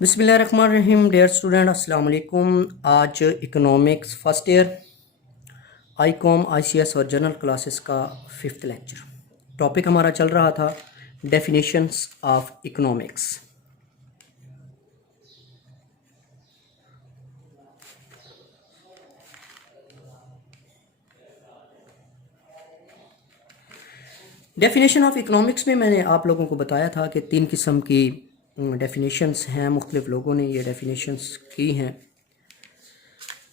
बिस्मिल्लाहिर्रहमानिर्रहीम। Dear student, अस्सलाम वालेकुम। आज economics first year Icom ICS और जनरल क्लासेस का 5th लेक्चर। टॉपिक हमारा चल रहा था definitions of economics. Definition of economics में मैंने आप लोगों को बताया था कि 3 किस्म की डेफिनेशंस हैं। मुख्तलिफ लोगों ने ये डेफिनेशंस की हैं।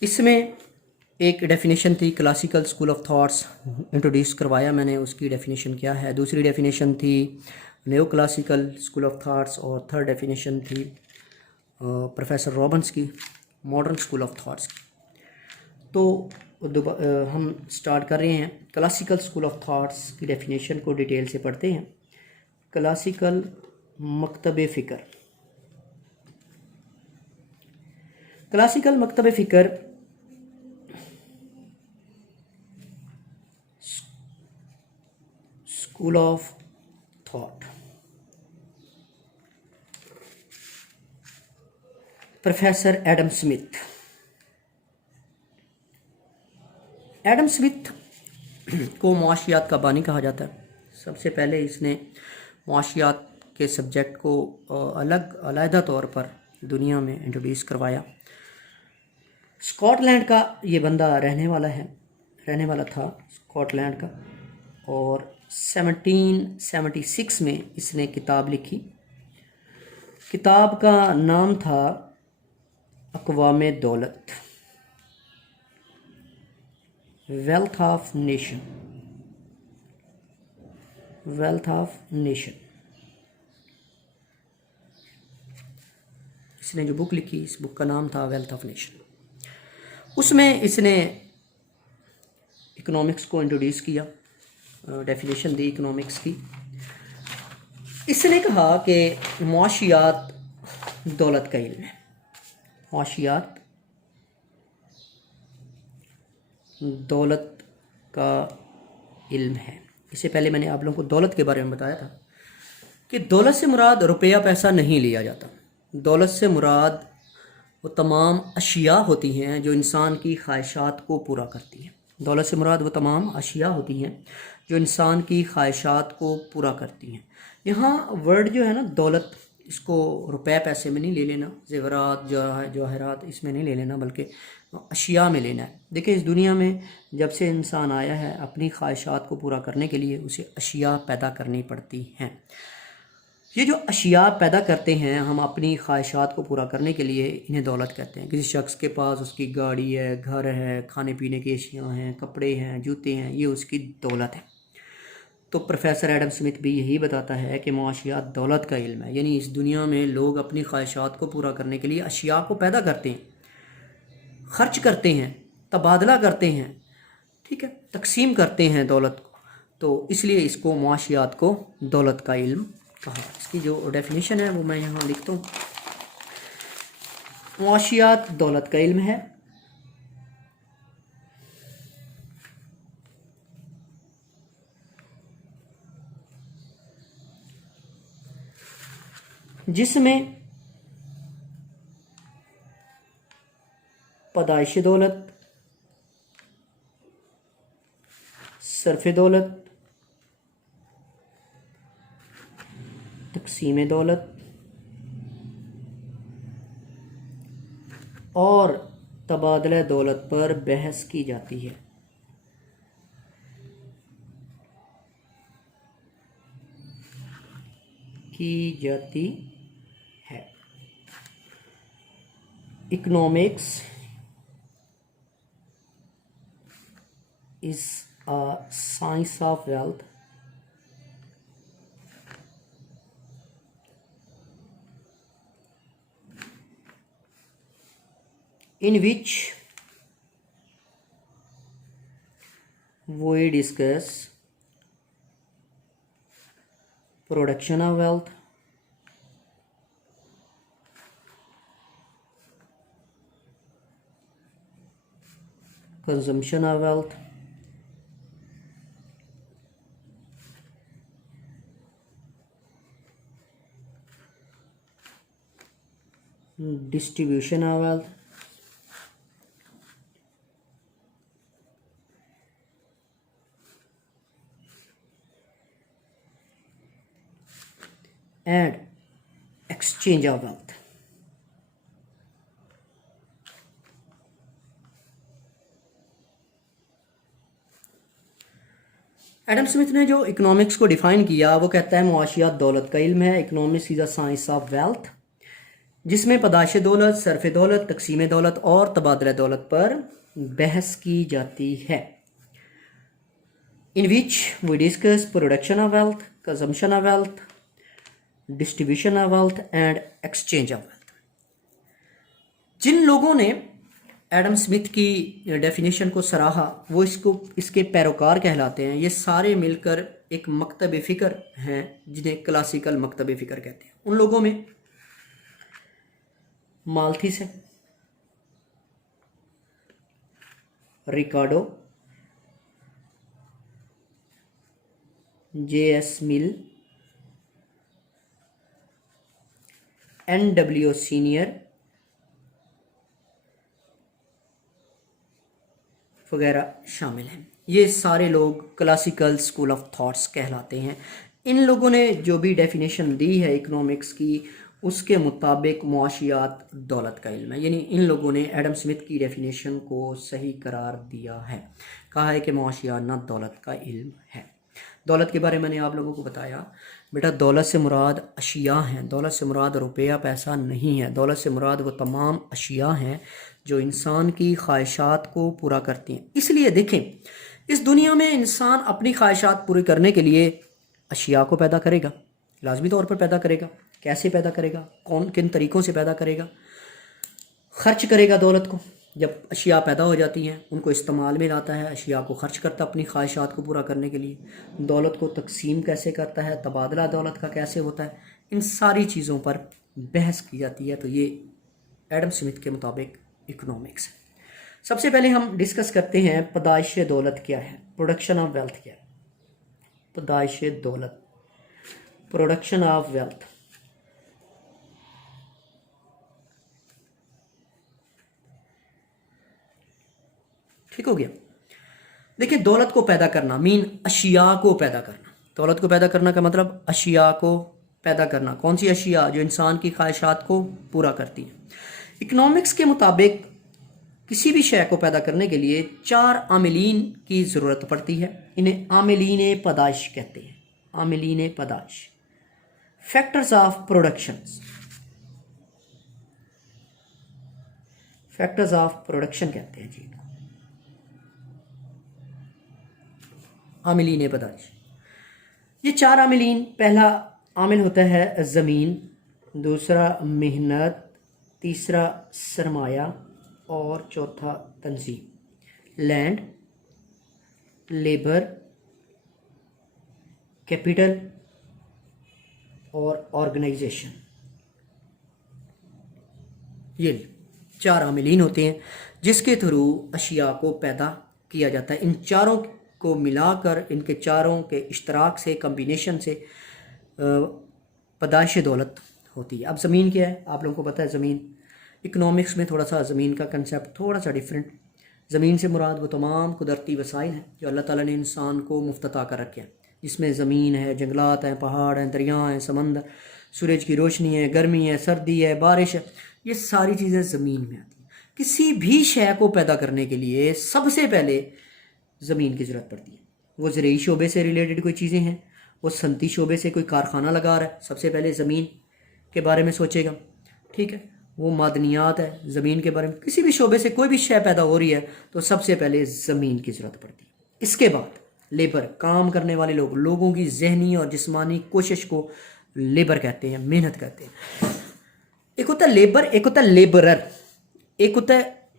इसमें एक डेफिनेशन थी classical school of thoughts, introduce करवाया मैंने, उसकी डेफिनेशन क्या है। दूसरी डेफिनेशन थी new classical school of thoughts और थर्ड डेफिनेशन थी प्रोफेसर रॉबिन्स की मॉडर्न स्कूल ऑफ थॉट्स की। तो हम स्टार्ट कर रहे हैं क्लासिकल स्कूल ऑफ थॉट्स की डेफिनेशन को डिटेल से पढ़ते हैं। क्लासिकल मकतब फ़िक्र। क्लासिकल मकतब फ़िक्र school of thought, professor Adam Smith. Adam Smith को मुआशियात का बानी कहा जाता है। सबसे पहले इसने मुआशियात के सब्जेक्ट को अलग तौर पर दुनिया में इंट्रोड्यूस करवाया। स्कॉटलैंड का ये बंदा रहने वाला था स्कॉटलैंड का, और 1776 में इसने किताब लिखी। किताब का नाम था अक़वाम दौलत, वेल्थ ऑफ नेशन। इसने जो बुक लिखी, इस बुक का नाम था वेल्थ ऑफ नेशन। उसमें इसने इकोनॉमिक्स को इंट्रोड्यूस किया, डेफिनेशन दी इकोनॉमिक्स की। इसने कहा कि मुआशियात दौलत का इल्म है। मुआशियात दौलत का इल्म है। इससे पहले मैंने आप लोगों को दौलत के बारे में बताया था कि दौलत से मुराद रुपया पैसा नहीं लिया जाता। दौलत से मुराद वो तमाम अशिया होती हैं जो इंसान की ख्वाहिशात को पूरा करती हैं। दौलत से मुराद वो तमाम अशिया होती हैं जो इंसान की ख्वाहिशात को पूरा करती हैं। यहाँ वर्ड जो है ना दौलत, इसको रुपए पैसे में नहीं ले लेना, ज़ेवरात जवाहरात इसमें नहीं ले लेना, बल्कि अशिया में लेना है। देखिए, इस दुनिया में जब से इंसान आया है, अपनी ख्वाहिशात को पूरा करने के लिए उसे अशिया पैदा करनी पड़ती हैं। ये जो अशिया पैदा करते हैं हम अपनी ख्वाहिशात को पूरा करने के लिए, इन्हें दौलत कहते हैं। किसी शख्स के पास उसकी गाड़ी है, घर है, खाने पीने की अशिया हैं, कपड़े हैं, जूते हैं, ये उसकी दौलत है। तो प्रोफेसर एडम स्मिथ भी यही बताता है कि मुआशियात दौलत का इल्म है। यानी इस दुनिया में लोग अपनी ख्वाहिशात को पूरा करने के लिए अशिया को पैदा करते हैं, खर्च करते हैं, तबादला करते हैं, ठीक है, तकसीम करते हैं दौलत को। तो इसलिए इसको मुआशियात को दौलत का इल्म कहा। इसकी जो डेफिनेशन है वो मैं यहाँ लिखता हूँ। मुआशियात दौलत का इल्म है जिसमें पैदाइश दौलत, सरफ दौलत, तकसीम दौलत और तबादला दौलत पर बहस की जाती है। Economics is a science of wealth in which we discuss production of wealth, consumption of wealth, distribution of wealth, and exchange of wealth. Adam Smith ने जो इकोनॉमिक्स को डिफाइन किया वो कहता है मुआशियात दौलत का इल्म है। Economics is a science of wealth, जिसमें पैदाइश दौलत, सरफ दौलत, तकसीम दौलत और तबादला दौलत पर बहस की जाती है। In which we discuss production of wealth, consumption of wealth, distribution of wealth and exchange of wealth. जिन लोगों ने एडम स्मिथ की डेफिनेशन को सराहा वो इसके पैरोकार कहलाते हैं। ये सारे मिलकर एक मकतब फ़िक्र हैं जिन्हें क्लासिकल मकतब फ़िक्र कहते हैं। उन लोगों में माल्थीस है, रिकार्डो, J.S. मिल, N.W. सीनियर वगैरह शामिल हैं। ये सारे लोग क्लासिकल स्कूल ऑफ थॉट्स कहलाते हैं। इन लोगों ने जो भी डेफिनेशन दी है इकोनॉमिक्स की उसके मुताबिक मुआशियात दौलत का इल्म है। यानी इन लोगों ने एडम स्मिथ की डेफिनेशन को सही करार दिया है, कहा है कि मुआशियात ना दौलत का इल्म है। दौलत के बारे में मैंने आप लोगों को बताया बेटा, दौलत से मुराद अशिया हैं, दौलत से मुराद रुपया पैसा नहीं है। दौलत से मुराद वो तमाम अशिया हैं जो इंसान की ख्वाहिशात को पूरा करती हैं। इसलिए देखें, इस दुनिया में इंसान अपनी ख्वाहिशात पूरी करने के लिए अशिया को पैदा करेगा, लाजमी तौर पर पैदा करेगा। कैसे पैदा करेगा, कौन किन तरीक़ों से पैदा करेगा? खर्च करेगा दौलत को। जब अशिया पैदा हो जाती हैं उनको इस्तेमाल में लाता है, अशिया को खर्च करता अपनी ख्वाहिशात को पूरा करने के लिए। दौलत को तकसीम कैसे करता है, तबादला दौलत का कैसे होता है, इन सारी चीज़ों पर बहस की जाती है। तो ये एडम स्मिथ के मुताबिक इकोनॉमिक्स है। सबसे पहले हम डिस्कस करते हैं पैदाइश दौलत क्या है, प्रोडक्शन ऑफ वेल्थ क्या है। पैदाइश दौलत, प्रोडक्शन ऑफ वेल्थ। ठीक हो गया। देखिए, दौलत को पैदा करना मीन अशिया को पैदा करना। दौलत को पैदा करना का मतलब अशिया को पैदा करना। कौन सी अशिया? जो इंसान की ख्वाहिशात को पूरा करती है। इकोनॉमिक्स के मुताबिक किसी भी शय को पैदा करने के लिए 4 आमिलीन की ज़रूरत पड़ती है। इन्हें आमिलीन पैदाइश कहते हैं। आमिलीन पैदाइश, factors of productions, factors of production कहते हैं जी, आमिलीन पैदाइश। ये 4 आमिलीन, पहला आमिल होता है ज़मीन, दूसरा मेहनत, तीसरा सरमाया और चौथा तंजीम। लैंड, लेबर, कैपिटल और ऑर्गेनाइजेशन। ये 4 आमिलीन होते हैं जिसके थ्रू अशिया को पैदा किया जाता है। इन चारों को मिलाकर, इनके चारों के इश्तराक से, कम्बिनेशन से पैदाइश दौलत होती है। अब ज़मीन क्या है? आप लोगों को पता है ज़मीन, इकोनॉमिक्स में थोड़ा सा ज़मीन का कंसेप्ट थोड़ा सा डिफरेंट। ज़मीन से मुराद वो तमाम कुदरती वसाइल हैं जो अल्लाह ताला ने इंसान को मुफ्त अता कर रखे हैं, जिसमें ज़मीन है, जंगलात हैं, पहाड़ हैं, दरिया हैं, समंदर, सूरज की रोशनी है, गर्मी है, सर्दी है, बारिश है। ये सारी चीज़ें ज़मीन में आती हैं। किसी भी शय को पैदा करने के लिए सबसे पहले ज़मीन की ज़रूरत पड़ती है। वो ज़रूरी शोबे से रिलेटेड कोई चीज़ें हैं, वो सनती शोबे से कोई कारखाना लगा रहा है, सबसे पहले ज़मीन के बारे में सोचेगा। ठीक है, वो मादनियात है, ज़मीन के बारे में किसी भी शोबे से कोई भी शय पैदा हो रही है तो सबसे पहले ज़मीन की ज़रूरत पड़ती है। इसके बाद लेबर, काम करने वाले लोग, लोगों की जहनी और जिस्मानी कोशिश को लेबर कहते हैं, मेहनत कहते हैं। एक होता है लेबर, एक होता है लेबरर। एक होता है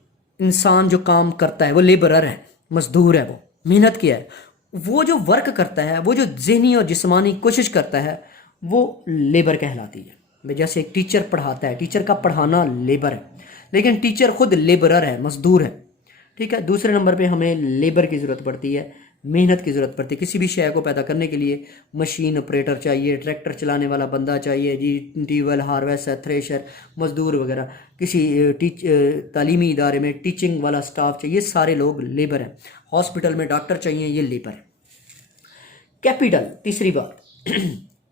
इंसान जो काम करता है वो लेबरर है, मजदूर है, वो मेहनत किया है। वो जो वर्क करता है, वो जो जहनी और जिस्मानी कोशिश करता है, वो लेबर कहलाती है। जैसे एक टीचर पढ़ाता है, टीचर का पढ़ाना लेबर है, लेकिन टीचर खुद लेबरर है, मजदूर है। ठीक है। दूसरे नंबर पे हमें लेबर की ज़रूरत पड़ती है, محنت کی ضرورت پڑتی ہے. کسی بھی شے کو پیدا کرنے کے لیے مشین آپریٹر چاہیے, ٹریکٹر چلانے والا بندہ چاہیے جی, ٹیوبویل, ہارویسٹر, تھریشر, مزدور وغیرہ. کسی تعلیمی ادارے میں ٹیچنگ والا سٹاف چاہیے, یہ سارے لوگ لیبر ہیں. ہاسپٹل میں ڈاکٹر چاہیے, یہ لیبر ہیں. کیپٹل, تیسری بات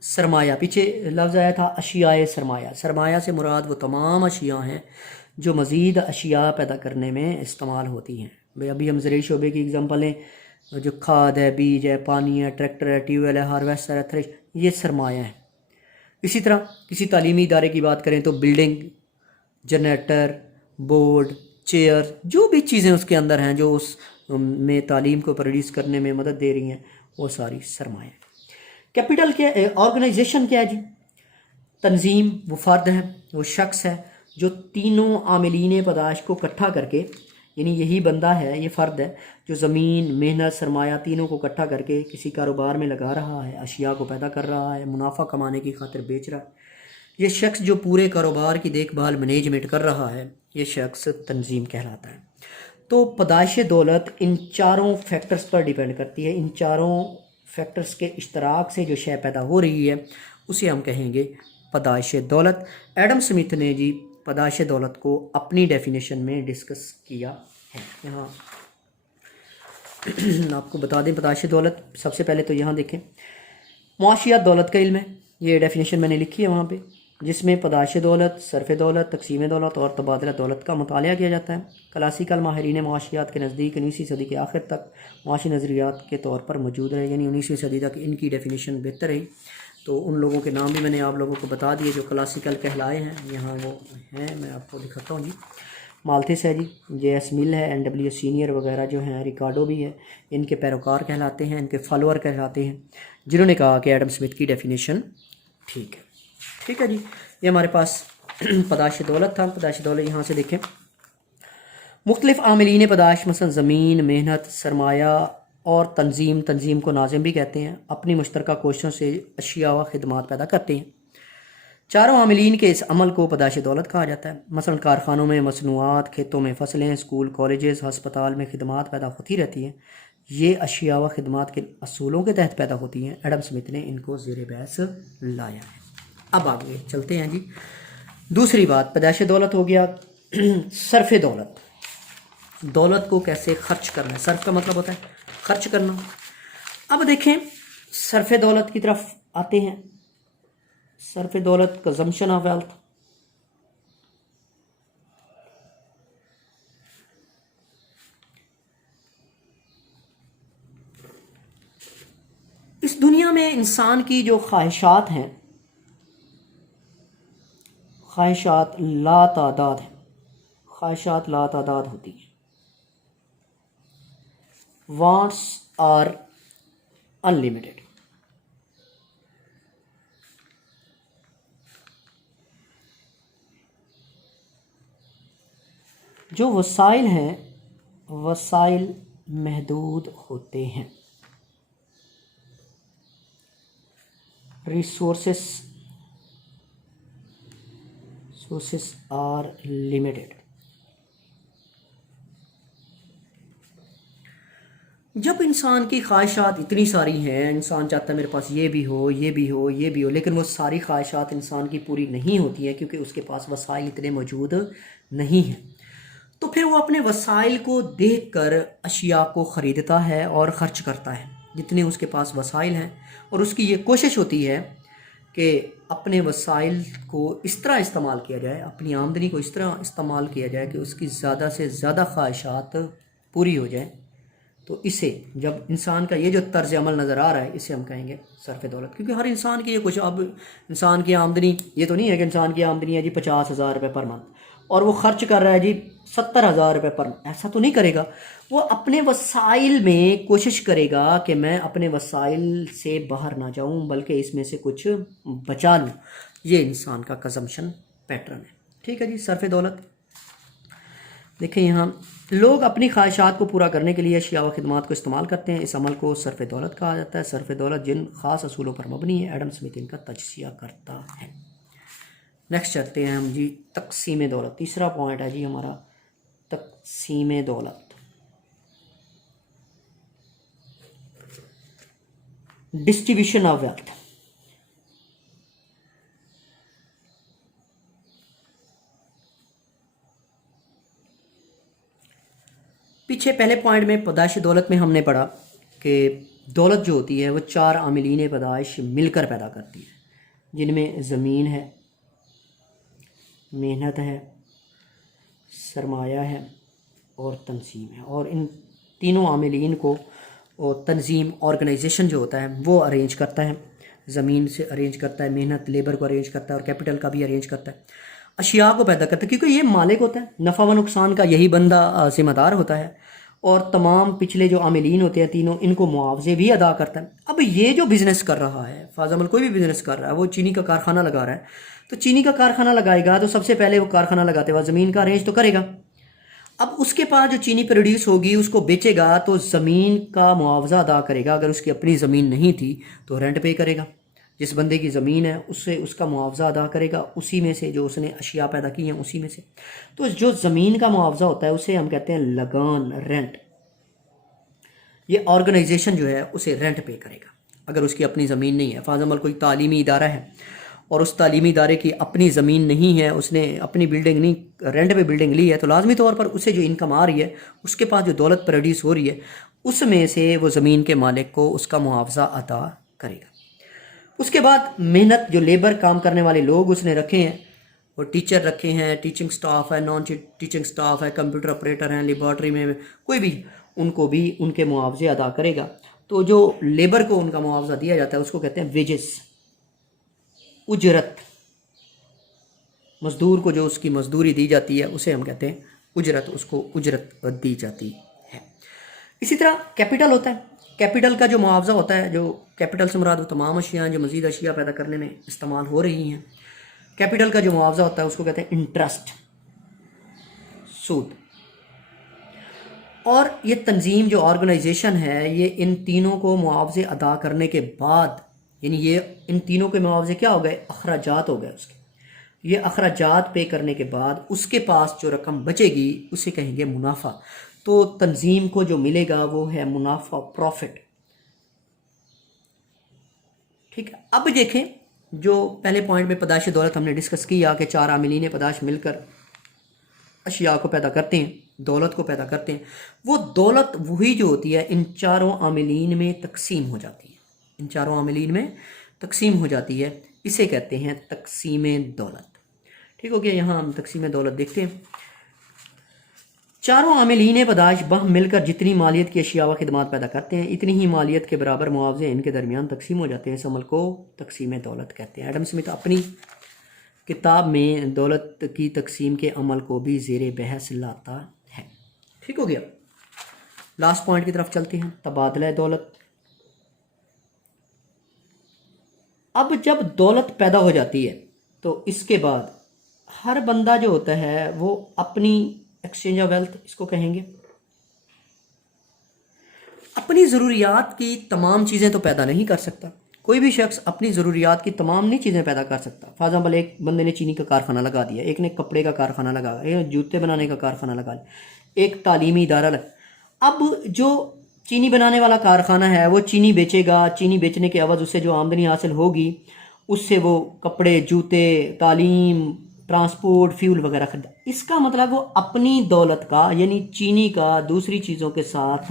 سرمایہ. پیچھے لفظ آیا تھا اشیاء سرمایہ. سرمایہ سے مراد وہ تمام اشیاء ہیں جو مزید اشیاء پیدا کرنے میں استعمال ہوتی ہیں. بھئی ابھی ہم زرعی شعبے کی اگزامپل لیں, جو کھاد ہے, بیج ہے, پانی ہے, ٹریکٹر ہے, ٹیوبویل ہے, ہارویسٹر ہے, تھریش, یہ سرمایہ ہیں. اسی طرح کسی تعلیمی ادارے کی بات کریں تو بلڈنگ, جنریٹر, بورڈ, چیئر, جو بھی چیزیں اس کے اندر ہیں جو اس میں تعلیم کو پروڈیوس کرنے میں مدد دے رہی ہیں, وہ ساری سرمایہ. کیپٹل کیا, آرگنائزیشن کیا ہے جی؟ تنظیم, وہ فرد ہے, وہ شخص ہے جو تینوں عاملین پداش کو اکٹھا کر کے, یعنی یہی بندہ ہے, یہ فرد ہے جو زمین, محنت, سرمایہ تینوں کو اکٹھا کر کے کسی کاروبار میں لگا رہا ہے, اشیاء کو پیدا کر رہا ہے, منافع کمانے کی خاطر بیچ رہا ہے. یہ شخص جو پورے کاروبار کی دیکھ بھال, مینجمنٹ کر رہا ہے, یہ شخص تنظیم کہلاتا ہے. تو پیدائش دولت ان چاروں فیکٹرز پر ڈیپینڈ کرتی ہے. ان چاروں فیکٹرز کے اشتراک سے جو شے پیدا ہو رہی ہے اسے ہم کہیں گے پیدائش دولت. ایڈم سمتھ نے جی پیدائش دولت کو اپنی ڈیفینیشن میں ڈسکس کیا ہے. یہاں آپ کو بتا دیں پیدائش دولت, سب سے پہلے تو یہاں دیکھیں معاشیات دولت کا علم ہے. یہ ڈیفینیشن میں نے لکھی ہے وہاں پہ, جس میں پیدائش دولت, صرف دولت, تقسیم دولت اور تبادلہ دولت کا مطالعہ کیا جاتا ہے. کلاسیکل ماہرین معاشیات کے نزدیک 19ویں صدی کے آخر تک معاشی نظریات کے طور پر موجود رہے, یعنی 19ویں صدی تک ان کی ڈیفینیشن بہتر رہی. تو ان لوگوں کے نام بھی میں نے آپ لوگوں کو بتا دیے جو کلاسیکل کہلائے ہیں. یہاں وہ ہیں, میں آپ کو دکھاتا ہوں جی. مالتھس ہے جی, جے ایس مل ہے, این ڈبلیو سینئر وغیرہ جو ہیں, ریکارڈو بھی ہے, ان کے پیروکار کہلاتے ہیں, ان کے فالوور کہلاتے ہیں, جنہوں نے کہا کہ ایڈم سمتھ کی ڈیفینیشن ٹھیک ہے. ٹھیک ہے جی, یہ ہمارے پاس پیدائش دولت تھا. پیدائش دولت یہاں سے دیکھیں مختلف عاملین پیدائش, مثلا زمین, محنت, سرمایہ اور تنظیم. تنظیم کو ناظم بھی کہتے ہیں, اپنی مشترکہ کوششوں سے اشیاء و خدمات پیدا کرتے ہیں. چاروں عاملین کے اس عمل کو پیدائش دولت کہا جاتا ہے. مثلا کارخانوں میں مصنوعات, کھیتوں میں فصلیں, اسکول, کالجز, ہسپتال میں خدمات پیدا ہوتی رہتی ہیں. یہ اشیاء و خدمات کے اصولوں کے تحت پیدا ہوتی ہیں. ایڈم سمتھ نے ان کو زیر بحث لایا ہے. اب آگے چلتے ہیں جی. دوسری بات, پیدائش دولت ہو گیا. صرف دولت, دولت کو کیسے خرچ کرنا ہے. صرف کا مطلب ہوتا ہے خرچ کرنا. اب دیکھیں صرف دولت کی طرف آتے ہیں. صرف دولت, کنزمپشن آف ویلتھ. اس دنیا میں انسان کی جو خواہشات ہیں, خواہشات لا تعداد ہیں. خواہشات لا تعداد ہوتی ہیں. Wants are unlimited. جو وسائل ہیں, وسائل محدود ہوتے ہیں. Resources are limited. جب انسان کی خواہشات اتنی ساری ہیں, انسان چاہتا ہے میرے پاس یہ بھی ہو, یہ بھی ہو, یہ بھی ہو, لیکن وہ ساری خواہشات انسان کی پوری نہیں ہوتی ہیں کیونکہ اس کے پاس وسائل اتنے موجود نہیں ہیں. تو پھر وہ اپنے وسائل کو دیکھ کر اشیاء کو خریدتا ہے اور خرچ کرتا ہے جتنے اس کے پاس وسائل ہیں. اور اس کی یہ کوشش ہوتی ہے کہ اپنے وسائل کو اس طرح استعمال کیا جائے, اپنی آمدنی کو اس طرح استعمال کیا جائے کہ اس کی زیادہ سے زیادہ خواہشات پوری ہو جائیں. تو اسے جب انسان کا یہ جو طرز عمل نظر آ رہا ہے, اسے ہم کہیں گے صرف دولت. کیونکہ ہر انسان کی یہ کچھ, اب انسان کی آمدنی یہ تو نہیں ہے کہ انسان کی آمدنی ہے جی 50,000 روپے پر منتھ اور وہ خرچ کر رہا ہے جی 70,000 روپے پر منتھ. ایسا تو نہیں کرے گا. وہ اپنے وسائل میں کوشش کرے گا کہ میں اپنے وسائل سے باہر نہ جاؤں بلکہ اس میں سے کچھ بچا لوں. یہ انسان کا کنزمپشن پیٹرن ہے. ٹھیک ہے جی. صرف دولت دیکھیں, یہاں لوگ اپنی خواہشات کو پورا کرنے کے لیے اشیاء و خدمات کو استعمال کرتے ہیں. اس عمل کو صرف دولت کہا جاتا ہے. صرف دولت جن خاص اصولوں پر مبنی ہے, ایڈم سمتھ ان کا تجزیہ کرتا ہے. نیکسٹ چلتے ہیں ہم جی تقسیم دولت. تیسرا پوائنٹ ہے جی ہمارا تقسیم دولت. Distribution of wealth. पीछे पहले पॉइंट में पैदाइश दौलत में हमने पढ़ा कि दौलत जो होती है वो चार आमिलीन पैदाइश मिलकर पैदा करती है, जिनमें ज़मीन है, मेहनत है, सरमाया है और तंजीम है। और इन तीनों आमिलीन को और तंजीम ऑर्गेनाइजेशन जो होता है वो अरेंज करता है, ज़मीन से अरेंज करता है, मेहनत लेबर को अरेंज करता है और कैपिटल का भी अरेंज करता है, अशिया को पैदा करता है, क्योंकि ये मालिक होता है, नफ़ा व नुकसान का यही बंदा ज़िम्मेदार होता है। और तमाम पिछले जो आमिलीन होते हैं तीनों, इनको मुआवजे भी अदा करता है। अब ये जो बिज़नेस कर रहा है, फाजमल कोई भी बिज़नेस कर रहा है, वो चीनी का कारखाना लगा रहा है, तो चीनी का कारखाना लगाएगा तो सबसे पहले वो कारखाना लगाते हुए ज़मीन का अरेंज तो करेगा। अब उसके पास जो चीनी प्रोड्यूस होगी उसको बेचेगा तो ज़मीन का मुआवजा अदा करेगा। अगर उसकी अपनी ज़मीन नहीं थी तो रेंट पे करेगा, जिस बंदे की ज़मीन है उससे उसका मुआवजा अदा करेगा, उसी में से जो उसने अशिया पैदा की हैं उसी में से। तो जो ज़मीन का मुआवजा होता है उसे हम कहते हैं लगान, रेंट। ये ऑर्गेनाइजेशन जो है उसे रेंट पे करेगा अगर उसकी अपनी ज़मीन नहीं है। फाजमल कोई तालीमी इदारा है और उस तालीमी इदारे की अपनी ज़मीन नहीं है, उसने अपनी बिल्डिंग नहीं, रेंट पे बिल्डिंग ली है, तो लाजमी तौर पर उसे जो इनकम आ रही है, उसके पास जो दौलत प्रोड्यूस हो रही है, उसमें से वो ज़मीन के मालिक को उसका मुआवजा अदा करेगा। उसके बाद मेहनत, जो लेबर काम करने वाले लोग उसने रखे हैं, वो टीचर रखे हैं, टीचिंग स्टाफ है, नॉन टीचिंग स्टाफ है, कंप्यूटर ऑपरेटर हैं, लेबॉर्ट्री में कोई भी, उनको भी उनके मुआवजे अदा करेगा। तो जो लेबर को उनका मुआवजा दिया जाता है उसको कहते हैं वेजेस, उजरत। मजदूर को जो उसकी मजदूरी दी जाती है उसे हम कहते हैं उजरत, उसको उजरत दी जाती है। इसी तरह कैपिटल होता है, कैपिटल का जो मुआवजा होता है, जो कैपिटल से मुराद वो तमाम अशिया जो मज़ीद अशिया पैदा करने में इस्तेमाल हो रही हैं, कैपिटल का जो मुआवजा होता है उसको कहते हैं इंटरेस्ट, सूद। और ये तंजीम जो ऑर्गेनाइजेशन है, ये इन तीनों को मुआवजे अदा करने के बाद, यानी ये इन तीनों के मुआवजे क्या हो गए, अखराजात हो गए उसके, ये अखराजात पे करने के बाद उसके पास जो रकम बचेगी उसे कहेंगे मुनाफा। तो तंजीम को जो मिलेगा वो है मुनाफा, प्रॉफिट। ठीक है, अब देखें जो पहले पॉइंट में पैदाइश दौलत हमने डिस्कस किया कि चार आमिलीन पैदाइश मिलकर अशिया को पैदा करते हैं, दौलत को पैदा करते हैं। वो दौलत वही जो होती है इन चारों आमिलीन में तकसीम हो जाती है, इन चारों आमिलीन में तकसीम हो जाती है, इसे कहते हैं तकसीम दौलत। ठीक हो गया, यहाँ हम तकसीम दौलत देखते हैं। चारों आमिलीन पैदाइश बह मिलकर जितनी मालियत की अशिया व खिदमात पैदा करते हैं, इतनी ही मालियत के बराबर मुआवजे इनके दरमियान तकसीम हो जाते हैं। इस अमल को तकसीम दौलत कहते हैं। एडम स्मिथ अपनी किताब में दौलत की तकसीम के अमल को भी ज़ेरे बहस लाता है। ठीक हो गया, लास्ट पॉइंट की तरफ चलते हैं, तबादला दौलत। अब जब दौलत पैदा हो जाती है तो इसके बाद हर बंदा जो होता है वो अपनी एक्सचेंज ऑफ वेल्थ इसको कहेंगे, अपनी ज़रूरियात की तमाम चीज़ें तो पैदा नहीं कर सकता। कोई भी शख्स अपनी ज़रूरियात की तमाम नहीं चीज़ें पैदा कर सकता। फॉर एग्जाम्पल, एक बंदे ने चीनी का कारखाना लगा दिया, एक ने कपड़े का कारखाना लगा, एक ने जूते बनाने का कारखाना लगा लिया, एक तालीमी इदारा लगा। अब जो चीनी बनाने वाला कारखाना है वो चीनी बेचेगा, चीनी बेचने के अवज़ उससे जो आमदनी हासिल होगी उससे वो कपड़े, जूते, तालीम, ट्रांसपोर्ट, फ्यूल वगैरह खरीदा। इसका मतलब वो अपनी दौलत का, यानी चीनी का, दूसरी चीज़ों के साथ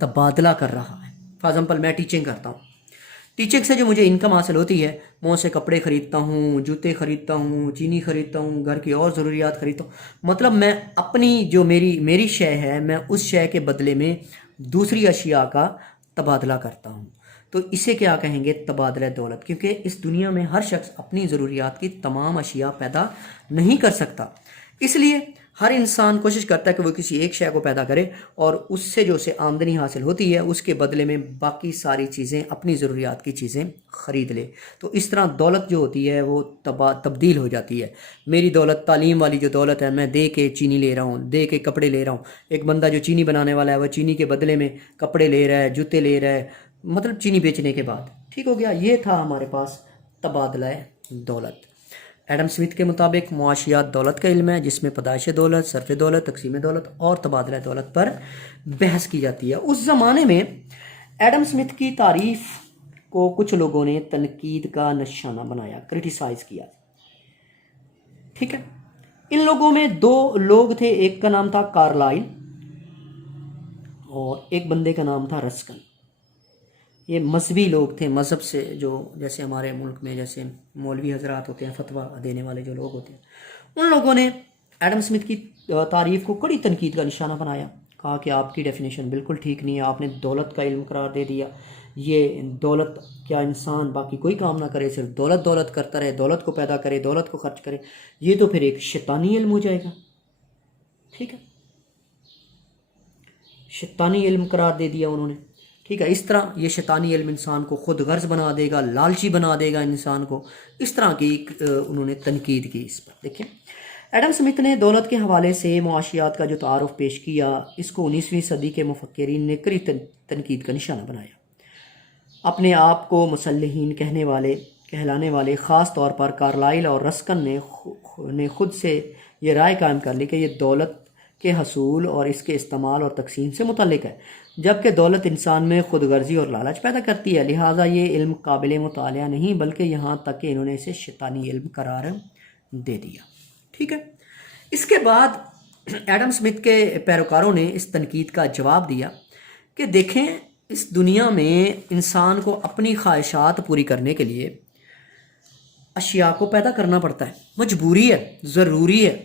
तबादला कर रहा है। फॉर एग्जाम्पल, मैं टीचिंग करता हूँ, टीचिंग से जो मुझे इनकम हासिल होती है, मैं उससे कपड़े ख़रीदता हूँ, जूते ख़रीदता हूँ, चीनी ख़रीदता हूँ, घर की और ज़रूरियात ख़रीदता हूँ। मतलब मैं अपनी जो मेरी शय है, मैं उस शय के बदले में दूसरी अशिया का तबादला करता हूँ। तो इसे क्या कहेंगे, तबादला दौलत। क्योंकि इस दुनिया में हर शख्स अपनी ज़रूरियात की तमाम अशिया पैदा नहीं कर सकता, इसलिए हर इंसान कोशिश करता है कि वो किसी एक शय को पैदा करे और उससे जो उसे आमदनी हासिल होती है उसके बदले में बाकी सारी चीज़ें, अपनी ज़रूरियात की चीज़ें ख़रीद ले। तो इस तरह दौलत जो होती है वो तब्दील हो जाती है। मेरी दौलत, तालीम वाली जो दौलत है, मैं दे के चीनी ले रहा हूँ, दे के कपड़े ले रहा हूँ। एक बंदा जो चीनी बनाने वाला है वह चीनी के बदले में कपड़े ले रहा है, जूते ले रहा है, मतलब चीनी बेचने के बाद। ठीक हो गया, ये था हमारे पास तबादला दौलत। एडम स्मिथ के मुताबिक मुआशियात दौलत का इल्म है जिसमें पैदाइश दौलत, सर्फ दौलत, तकसीम दौलत और तबादला दौलत पर बहस की जाती है। उस ज़माने में एडम स्मिथ की तारीफ़ کو کچھ لوگوں نے تنقید کا نشانہ بنایا، کرٹیسائز کیا. ٹھیک ہے. ان لوگوں میں دو لوگ تھے، ایک کا نام تھا کارلائل اور ایک بندے کا نام تھا رسکن. یہ مذہبی لوگ تھے، مذہب سے جو جیسے ہمارے ملک میں جیسے مولوی حضرات ہوتے ہیں، فتویٰ دینے والے جو لوگ ہوتے ہیں، ان لوگوں نے ایڈم اسمتھ کی تعریف کو کڑی تنقید کا نشانہ بنایا. کہا کہ آپ کی ڈیفینیشن بالکل ٹھیک نہیں ہے، آپ نے دولت کا علم قرار دے دیا. یہ دولت، کیا انسان باقی کوئی کام نہ کرے، صرف دولت دولت کرتا رہے، دولت کو پیدا کرے، دولت کو خرچ کرے، یہ تو پھر ایک شیطانی علم ہو جائے گا. ٹھیک ہے، شیطانی علم قرار دے دیا انہوں نے. ٹھیک ہے، اس طرح یہ شیطانی علم انسان کو خود غرض بنا دے گا، لالچی بنا دے گا انسان کو. اس طرح کی انہوں نے تنقید کی اس پر. دیکھیں، ایڈم اسمتھ نے دولت کے حوالے سے معاشیات کا جو تعارف پیش کیا، اس کو 19ویں صدی کے مفکرین نے کڑی تنقید کا نشانہ بنایا. اپنے آپ کو مصلحین کہلانے والے خاص طور پر کارلائل اور رسکن نے خود سے یہ رائے قائم کر لی کہ یہ دولت کے حصول اور اس کے استعمال اور تقسیم سے متعلق ہے، جبکہ دولت انسان میں خود غرضی اور لالچ پیدا کرتی ہے. لہٰذا یہ علم قابل مطالعہ نہیں، بلکہ یہاں تک کہ انہوں نے اسے شیطانی علم قرار دے دیا. ٹھیک ہے. اس کے بعد ایڈم اسمتھ کے پیروکاروں نے اس تنقید کا جواب دیا کہ دیکھیں، اس دنیا میں انسان کو اپنی خواہشات پوری کرنے کے لیے اشیاء کو پیدا کرنا پڑتا ہے، مجبوری ہے، ضروری ہے.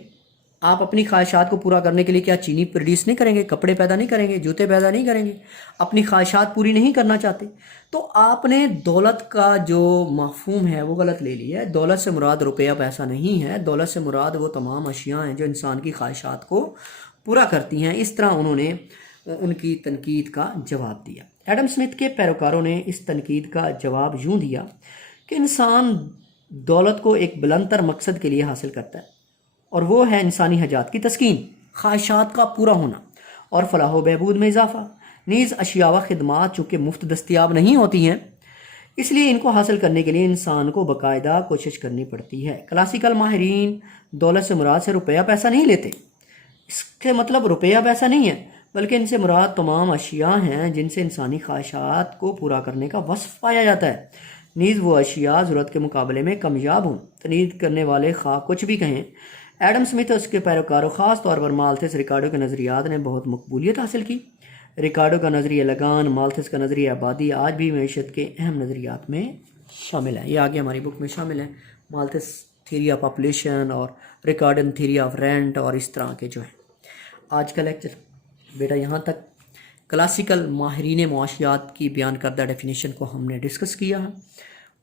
آپ اپنی خواہشات کو پورا کرنے کے لیے کیا چینی پروڈیوس نہیں کریں گے، کپڑے پیدا نہیں کریں گے، جوتے پیدا نہیں کریں گے، اپنی خواہشات پوری نہیں کرنا چاہتے. تو آپ نے دولت کا جو مفہوم ہے وہ غلط لے لیا ہے. دولت سے مراد روپیہ پیسہ نہیں ہے، دولت سے مراد وہ تمام اشیاء ہیں جو انسان کی خواہشات کو پورا کرتی ہیں. اس طرح انہوں نے ان کی تنقید کا جواب دیا. ایڈم اسمتھ کے پیروکاروں نے اس تنقید کا جواب یوں دیا کہ انسان دولت کو ایک بلند تر مقصد کے لیے حاصل کرتا ہے، اور وہ ہے انسانی حاجات کی تسکین، خواہشات کا پورا ہونا اور فلاح و بہبود میں اضافہ. نیز اشیاء و خدمات چونکہ مفت دستیاب نہیں ہوتی ہیں، اس لیے ان کو حاصل کرنے کے لیے انسان کو باقاعدہ کوشش کرنی پڑتی ہے. کلاسیکل ماہرین دولت سے مراد سے روپیہ پیسہ نہیں لیتے. اس کے مطلب روپیہ پیسہ نہیں ہے، بلکہ ان سے مراد تمام اشیاء ہیں جن سے انسانی خواہشات کو پورا کرنے کا وصف پایا جاتا ہے. نیز وہ اشیاء ضرورت کے مقابلے میں کمیاب ہوں. تنقید کرنے والے خواہ کچھ بھی کہیں، ایڈم اسمتھ اور اس کے پیروکاروں، خاص طور پر مالتھس ریکارڈو کے نظریات نے بہت مقبولیت حاصل کی. ریکارڈو کا نظریہ لگان، مالتھس کا نظریہ آبادی آج بھی معیشت کے اہم نظریات میں شامل ہے. یہ آگے ہماری بک میں شامل ہے، مالتھس تھیوری آف پاپولیشن اور ریکارڈن تھیوری آف رینٹ اور اس طرح کے جو ہیں. آج کا لیکچر بیٹا یہاں تک. کلاسیکل ماہرین معاشیات کی بیان کردہ ڈیفینیشن کو ہم نے ڈسکس کیا ہے.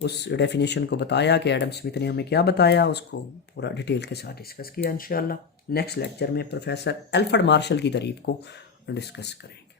اس ڈیفینیشن کو بتایا کہ ایڈم اسمتھ نے ہمیں کیا بتایا، اس کو پورا ڈیٹیل کے ساتھ ڈسکس کیا. انشاءاللہ نیکسٹ لیکچر میں پروفیسر الفریڈ مارشل کی تعریف کو ڈسکس کریں گے.